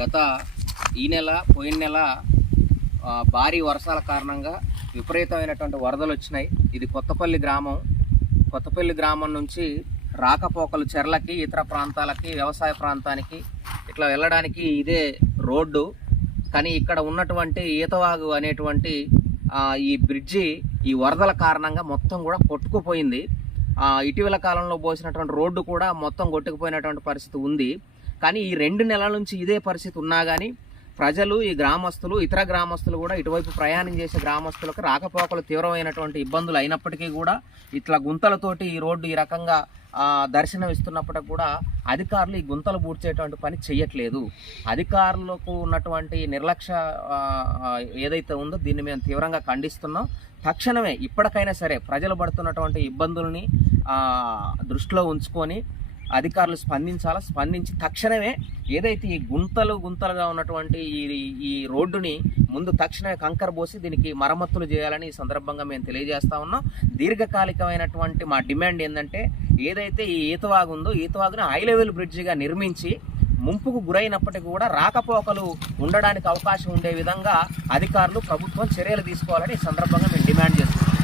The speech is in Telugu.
గత ఈ నెల పోయిన నెల భారీ వర్షాల కారణంగా విపరీతమైనటువంటి వరదలు వచ్చినాయి. ఇది కొత్తపల్లి గ్రామం. కొత్తపల్లి గ్రామం నుంచి రాకపోకలు చెర్లకి ఇతర ప్రాంతాలకి వ్యవసాయ ప్రాంతానికి ఇట్లా వెళ్ళడానికి ఇదే రోడ్డు. కానీ ఇక్కడ ఉన్నటువంటి ఈతవాగు అనేటువంటి ఈ బ్రిడ్జి ఈ వరదల కారణంగా మొత్తం కూడా కొట్టుకుపోయింది. ఇటీవల కాలంలో పోసినటువంటి రోడ్డు కూడా మొత్తం కొట్టుకుపోయినటువంటి పరిస్థితి ఉంది. కానీ ఈ రెండు నెలల నుంచి ఇదే పరిస్థితి ఉన్నా కానీ ప్రజలు ఈ గ్రామస్తులు ఇతర గ్రామస్తులు కూడా ఇటువైపు ప్రయాణం చేసే గ్రామస్తులకు రాకపోకలు తీవ్రమైనటువంటి ఇబ్బందులు అయినప్పటికీ కూడా ఇట్లా గుంతలతోటి ఈ రోడ్డు ఈ రకంగా దర్శనం ఇస్తున్నప్పటికి కూడా అధికారులు ఈ గుంతలు పూడ్చేటువంటి పని చేయట్లేదు అధికారులకు ఉన్నటువంటి నిర్లక్ష్య ఏదైతే ఉందో దీన్ని మేము తీవ్రంగా ఖండిస్తున్నాం. తక్షణమే ఇప్పటికైనా సరే ప్రజలు పడుతున్నటువంటి ఇబ్బందుల్ని దృష్టిలో ఉంచుకొని అధికారులు స్పందించాలా? స్పందించి తక్షణమే ఏదైతే ఈ గుంతలు గుంతలుగా ఉన్నటువంటి ఈ ఈ రోడ్డుని ముందు తక్షణమే కంకర పోసి దీనికి మరమ్మతులు చేయాలని ఈ సందర్భంగా మేము తెలియజేస్తా ఉన్నాం. దీర్ఘకాలికమైనటువంటి మా డిమాండ్ ఏంటంటే ఏదైతే ఈ ఈతవాగు ఉందో ఈతవాగుని హై లెవెల్ బ్రిడ్జిగా నిర్మించి ముంపుకు గురైనప్పటికీ కూడా రాకపోకలు ఉండడానికి అవకాశం ఉండే విధంగా అధికారులు ప్రభుత్వం చర్యలు తీసుకోవాలని ఈ సందర్భంగా మేము డిమాండ్ చేస్తున్నాం.